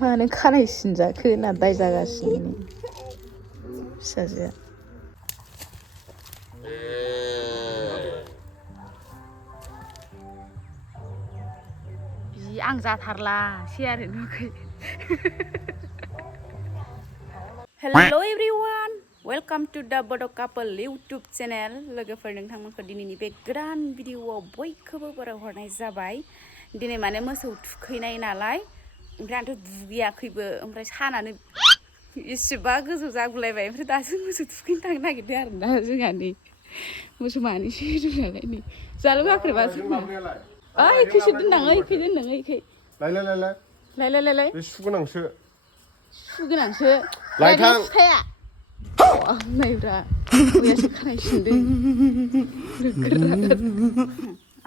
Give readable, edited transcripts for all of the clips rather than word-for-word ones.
मानो खानाय सिनजाखो होनना दाय जागासिनो फिसाजोआ बि आं जाथारलासै आरो नुखै हेलो एवरीवन वेलकम टू द बडो कापल यूट्यूब चैनल लोगोफोर नोंथांमोनखौ दिनैनि बे गोदान भिडिअआव बयखौबो बरायहरनाय जाबाय दिनै माने मोसौ थुखैनाय नालाय ओमफ्राय आंथ' दुगैयाखैबो ओमफ्राय सानानो इसेबा गोजौ जागुलायबाय ओमफ्राय दासो मोसौ थुखैनो थांनो नागिरदों आरोना जोंहा नै मोसौ मानैसो दं नालाय नै जालु गाख्रेबा जोंना ओइ इखैसो दोननां ओइखै दोननां ओइखै लाय बे सुगोनांसो लायथां फिथाया नायब्रा मैयासो खानाय सिनदों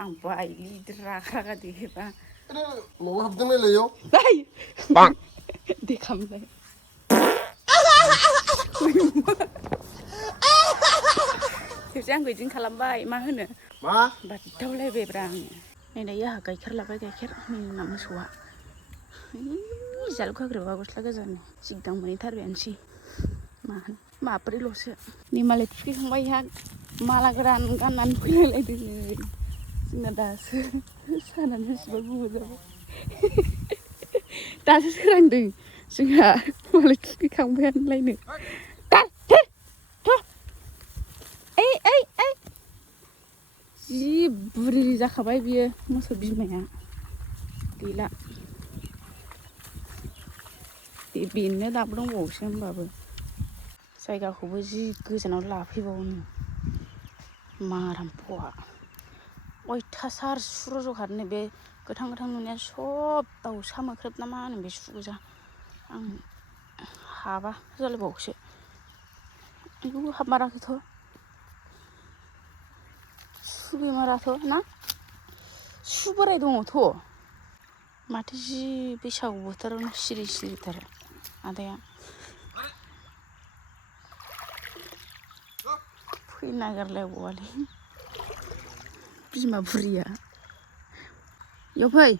आं बायलि रागा देबा न'आव हाबदों नायलायो देखामलाय खेबसे आंखौ बिदिनो खालामबाय मा होनो बादावलायबायब्रा आङो नै दायो आंहा गाइखेर लाबाय गाइखेर नै मोसौआ जालु खाग्राबा गस्ला गोजानो सिगां मोनहैथारबायानोसै माब्रैल'सो नै मालाय थुखैखांबाय हा माला गोरान गाननानै फैलायलायदों जोंना दासो सानानो बेसेबा गोबाव जाबाय दासो सोरांदों जोंहा मालाय थुखैखांबायानोलायनो जि बुरि जाखाबाय बियो मोसौ बिमाया गैला बेनो दाबो दंबावोसो होमबाबो जायगाखौबो जि गोजानाव लाफैबावनो मारामफ'आ अयथासार सुर जखारनो बे गोथां नुनाया सब दाउसा मोख्रेब ना मा होनो बे सुगोजा आं हाबा जालायबावोसो बेखौबो हाबमाराखैथ' सुगैमाराथ' ना सुबोराय दङथ' माथो जि बैसागु बोथोरावनो सिरिथार आदाया फैनो नागिरलायबावालै बिमा बुरिया इयाव फै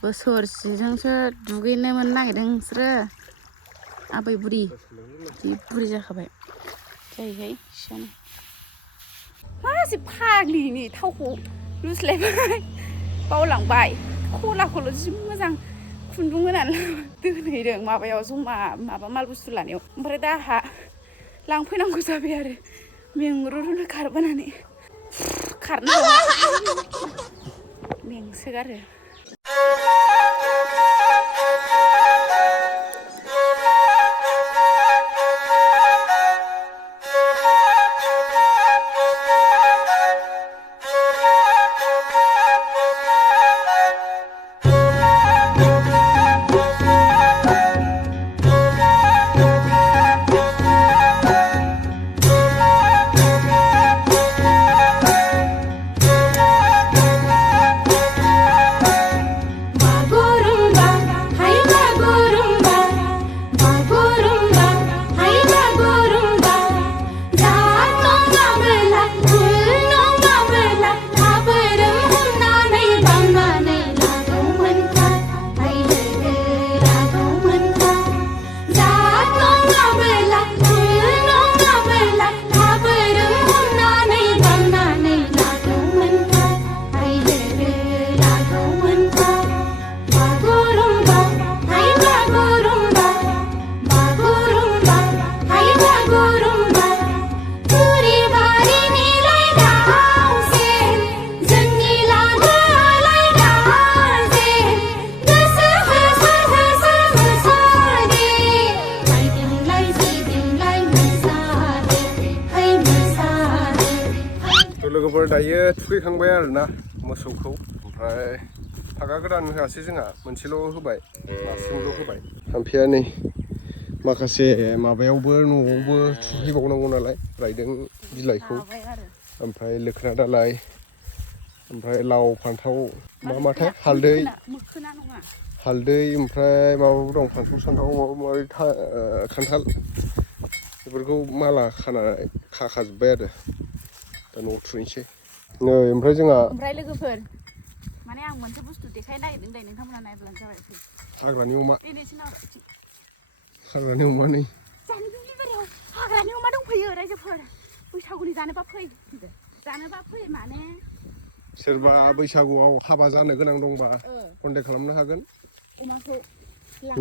बोसोरसेजोंसो दुगैनो मोननो नागिरदों नोंसोरो आबै बुरि जि बुरि जाखाबाय जाहैहाय एसेयानो मासे फाग्लिनि थावखौ लुस्लायबाय बावलांबाय खलाखौल' जि मोजां खुन्दुं होनानै दोनहैदों माबायाव जमा माबा माल बुस्थु लानायाव ओमफ्राय दा आंहा लांफैनांगौ जाबाय आरो मेंरुरुनो खारबोनानै खारनो मेंसोगारो लोगोफोर दायो थुखैखांबाय आरोना मोसौखौ ओमफ्राय फागा गोदान होआसै जोंहा मोनसेल' होबाय मासेल' होबाय थाम्फैया नै माखासे माबायावबो न'आवबो थुखैबावनांगौ नालाय रायदों बिलाइखौ ओमफ्राय लोखोना दालाय ओमफ्राय लाव फान्थाव माथाय हालदै ओमफ्राय माबाबो दं फान्थाव सान्थाव माबा माबि खान्थाल बेफोरखौ माला खाखाजोब्बाय आरो दा न'आव थुहैनोसै नै ओमफ्राय जोंहा लोगोफोर माने आं मोनसे बुस्थु देखाय नागिरदों दे नोंथांमोना नायब्लानो जाबाय फै हाग्रानि अमा दिनैसिनाव हाग्रानि अमा नै जानो दुब्लि बारियाव हाग्रानि अमा दंफैयो रायजोफोर बैसागुनि जानोबा फै जानोबा फै माने सोरबा बैसागुआव हाबा जानो गोनां दंबा कन्टेक्ट खालामनो हागोन अमाखौ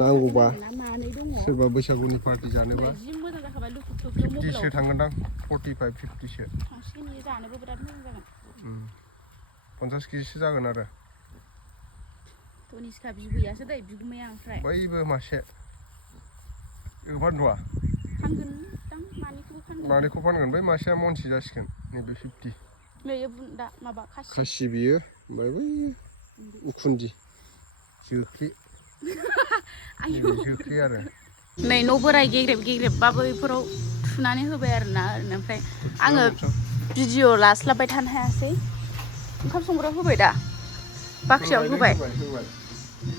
नांगौबा मानै दङ सोरबा बैसागुनि पार्टि जानोबा जि मोजां जाखाबाय लुखुब 50सो थांगोनदां 45 50सो थांसिगोन बियो जानोबो बिराद मोजां जागोन 50 केजिसो जागोन आरो तनिष्का बिबैयासो दै बिगुमाया ओमफ्राय बैबो मासे फानथ'आ फानगोन दां मानैखौ फानगोन बै मासेया मनसि जासिगोन नैबे 50 नैयो बुन्दा माबा खासि बियो ओमफ्राय बै उखुन्दी जोख्लि जोख्लि आरो नै न' बोराय गेग्रेबबाबो बेफोराव थुनानै होबाय आरोना ओरैनो ओमफ्राय आङो भिडिअ लास्लाबबाय थानो हायासै ओंखाम संग्रायाव होबाय दा बाख्रियाव होबाय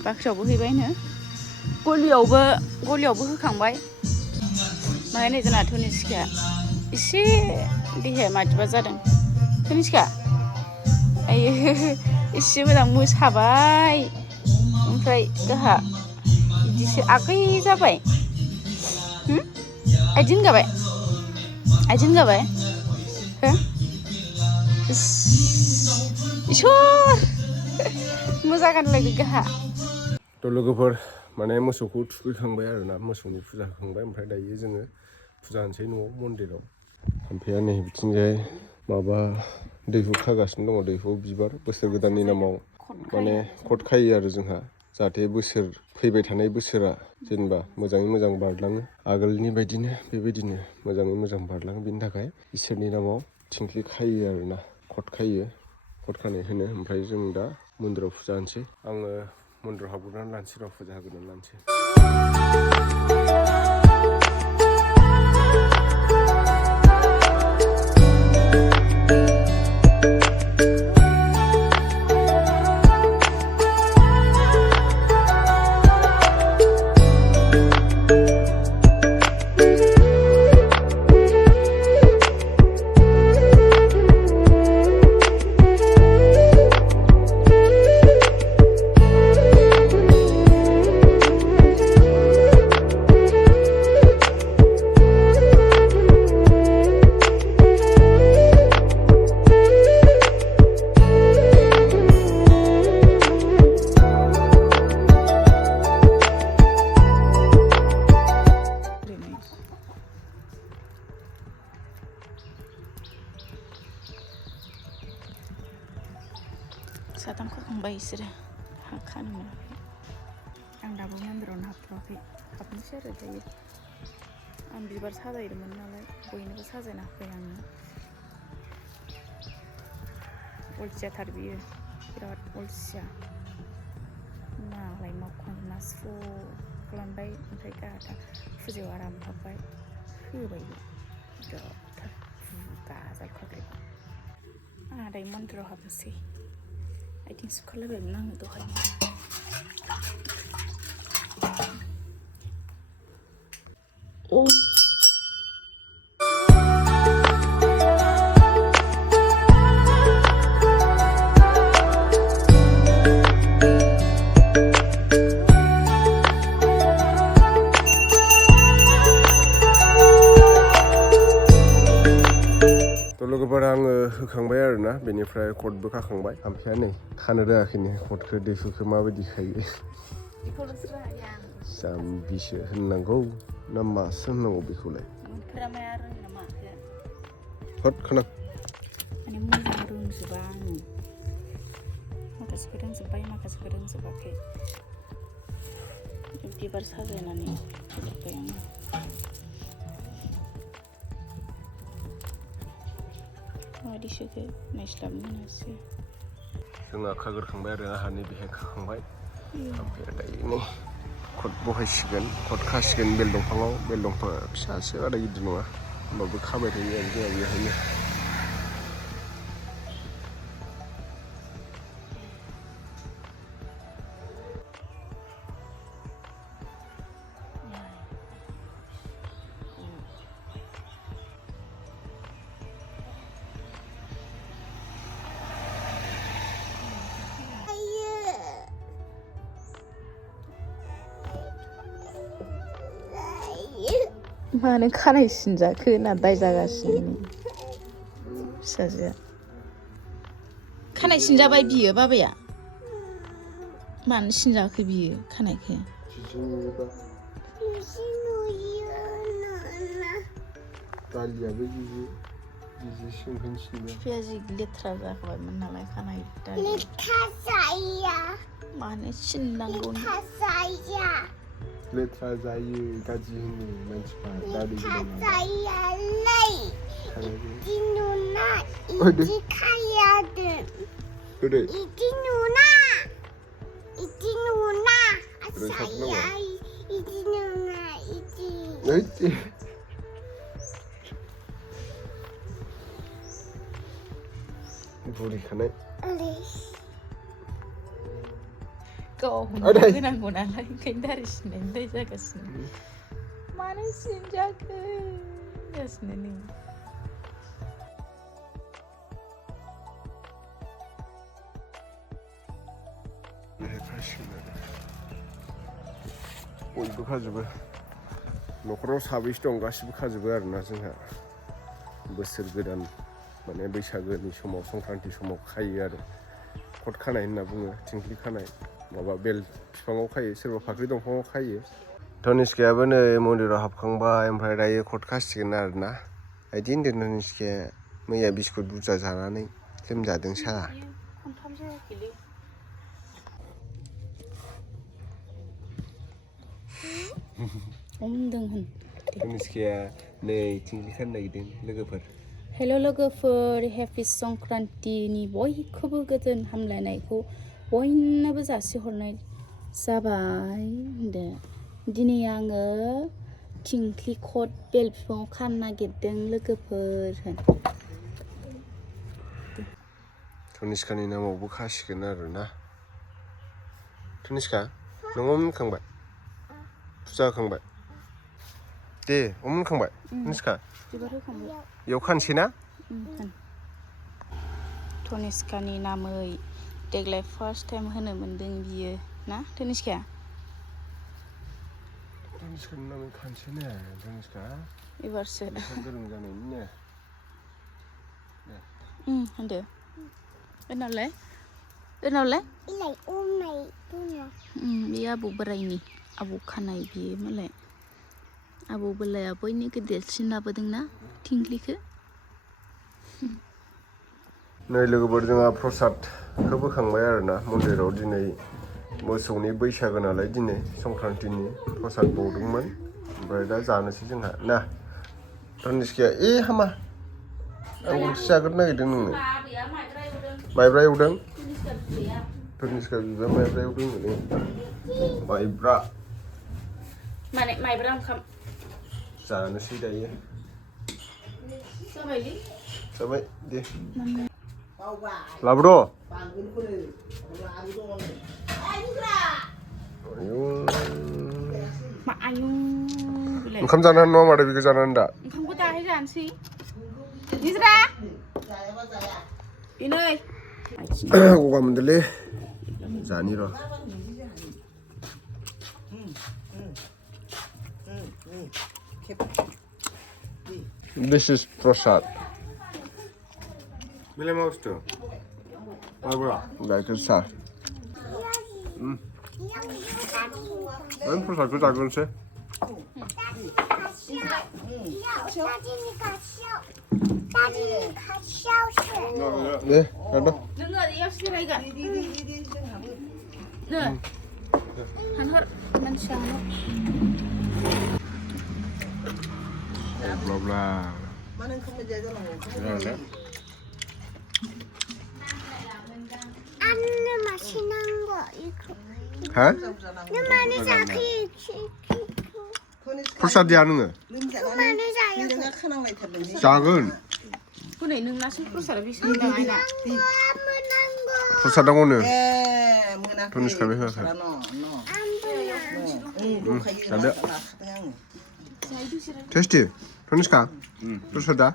बाख्रियावबो हैबायनो गलियावबो होखांबाय माने नै जोंना तनिष्काया एसे देहाया मादिबा जादों तनिष्का आयो एसे मोजां मोसाबाय ओमफ्राय गाहा बिदिसो आगै जाबाय आइदिन गाबाय हो इसोर मोजां गानलायदो गाहा थ' लोगोफोर माने मोसौखौ थुखैखांबाय आरोना मोसौनि फुजा होखांबाय ओमफ्राय दायो जोङो फुजा होनोसै न'आव मन्दिराव थाम्फैया नै बिथिंजाय माबा दैहु खागासिनो दङ दैहुआव बिबार बोसोर गोदाननि नामाव माने कट खायो आरो जोंहा जाहाथे फैबाय थानाय बोसोरा जेनेबा मोजाङै मोजां बारलाङो आगोलनि बायदिनो बेबायदिनो मोजाङै मोजां बारलाङो बेनि थाखाय इसोरनि नामाव थिंख्लि खायो आरोना कट खायो कट खानाय होनो ओमफ्राय जों दा मन्दिराव फुजा होनोसै आङो मन्दिराव हाबग्रोनानै लानोसै र' फुजा होग्रोनानै लानोसै साथामखौ खांबाय बिसोरो खानो मोनाखै आं दाबो मन्दिरावनो हाबथ'वाखै हाबनोसै आरो दायो आं बिबार साजायदोंमोन नालाय बयनोबो साजायना होबाय आङो अलसियाथार बियो बिराद अलसिया मालाय मावखांना स्र' खालामबाय ओमफ्राय गाहाथा फुजायाव आराम हाबबाय होबायबो बिरादथार गाजाल खाख्रेब आंहा दायो मन्दिराव हाबनोसै आथिं सुखालायबायमोन आङो दहाय लोगोफोर आङो होखांबाय आरोना बेनिफ्राय कटबो खाखांबाय थाम्फैया नै खानो रोङाखैनो कटखौ दैहुखौ माबायदि खायो जाम्बिसो होननांगौ ना मासो होननांगौ बेखौलाय हट खाना माने मोजां रोंजोबा आङो माखासेखौ रोंजोब्बाय माखासेखौ रोंजोबाखै बिबार साजायनानै होजोब्बाय आङो माबायदि सोखो नायस्लाबनो मोनासै जोंहा खाग्रोखांबाय आरो आंहा नैबेहाय खाखांबाय ओमफ्राय दायो नै कट बहायसिगोन कट खासिगोन बेल दंफाङाव बेल दंफाङा फिसासो बारा गिदिर नङा होमबाबो खाबाय थायो आरो जोंहा बेहायनो मानो खानाय सिनजाखो होनना दाय जागासिनो फिसाजोआ खानाय सिनजाबाय बियो बाबाया मानो सिनजाखो बियो खानायखो बिफाया जि लेथ्रा जाखाबायमोन नालाय खानाय मानो सिननांगौ लेथ्रा जायो गाज्रि होनो मानसिफ्रा दादै बुरिखानाय गाव होनांगौ नालाय ओंखायनो दारि सिननायनि दाय जागासिनो मानो सिनजाखो होनगासिनो नै बयबो खाजोबो न'खराव साबैसे दं गासिबो खाजोबो आरोना जोंहा बोसोर गोदान माने बैसागोनि समाव संक्रान्ति समाव खायो आरो कट खानाय होनना बुङो थिंख्लि खानाय माबा बेल बिफाङाव खायो सोरबा फाख्रि दंफाङाव खायो तनिष्कायाबो नै मन्दिराव हाबखांबाय ओमफ्राय दायो कट खासिगोन आरोना बिदि होनदों तनिष्काया मैया बिस्कुट बुरजा जानानै लोमजादों साला तनिष्काया नै थिंख्लि खानो नागिरदों लोगोफोर हेल' लोगोफोर हेपि संक्रान्तिनि बयखौबो गोजोन हामलायनायखौ बयनोबो जासिहरनाय जाबाय होनदो दिनै आङो थिंख्लि कट बेल बिफाङाव खानो नागिरदों लोगोफोर होन तनिष्कानि नामावबो खासिगोन आरोना तनिष्का नों मोनखांबाय फुजा होखांबाय दे मोनखांबाय तनिष्का बेयाव खानसै ना तनिष्कानि नामै देग्लाय फार्स्ट टाइम होनो मोनदों बियो ना तनिष्का तनिष्कानि नामै खानसै ने तनिष्का एबारसो गोरों जानायनि ने होनदो उनावलाय बे आबौ बोरायनि आबौ खानाय बियो मालाय आबौ बोराया बयनिख्रुइ देरसिन लाबोदोंना थिंख्लिखौ नै लोगोफोर जोंहा प्रसादखौ बोखांबाय आरोना मन्दिराव दिनै मोसौनि बैसागो नालाय दिनै संक्रान्तिनि प्रसाद बावदोंमोन ओमफ्राय दा जानोसै जोंहा ना तनिष्काया हामा आंखौसो जाग्रोनो नागिरदों नोङो माइब्रा एवदों तनिष्का बिबा माइब्रा एवदों माइब्रा ओंखाम जानोसै दायो जाबाय दे लाबोद' ओंखाम जानानै नङा माथो बेखौ जानानै दा ओंखामखौ दाहाय जानोसै निज्रा इनै गगा मोनदोंलै जानि र' This is prasad. Bile ma ustu? Barbara. Gaykır sağ. Ben prasad'ı takılırsa. Ne? Nerede? Bla bla. Öyle. Anne maşinan bu. Ha? Ne mani zakı? Prasad ya nङो? Mani zakı? जागोन. हनै नोंनासो प्रसादा बेसेबां दं आइना प्रसादा हनो तनिष्कानो होआखै जादो टेस्टि तनिष्का प्रसादा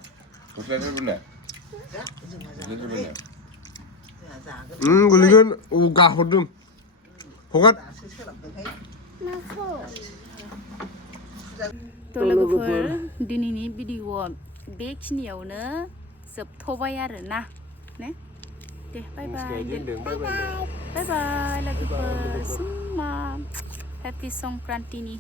गोलैगोन गाहरदों हगार थ' लोगोफोर दिनैनि भिडिअ'आ बेखिनियावनो जोबथ'बाय आरो ना ने दे बाय बाय बाय बाय लोगोफोर सुम्मा हेपि संक्रान्तिनि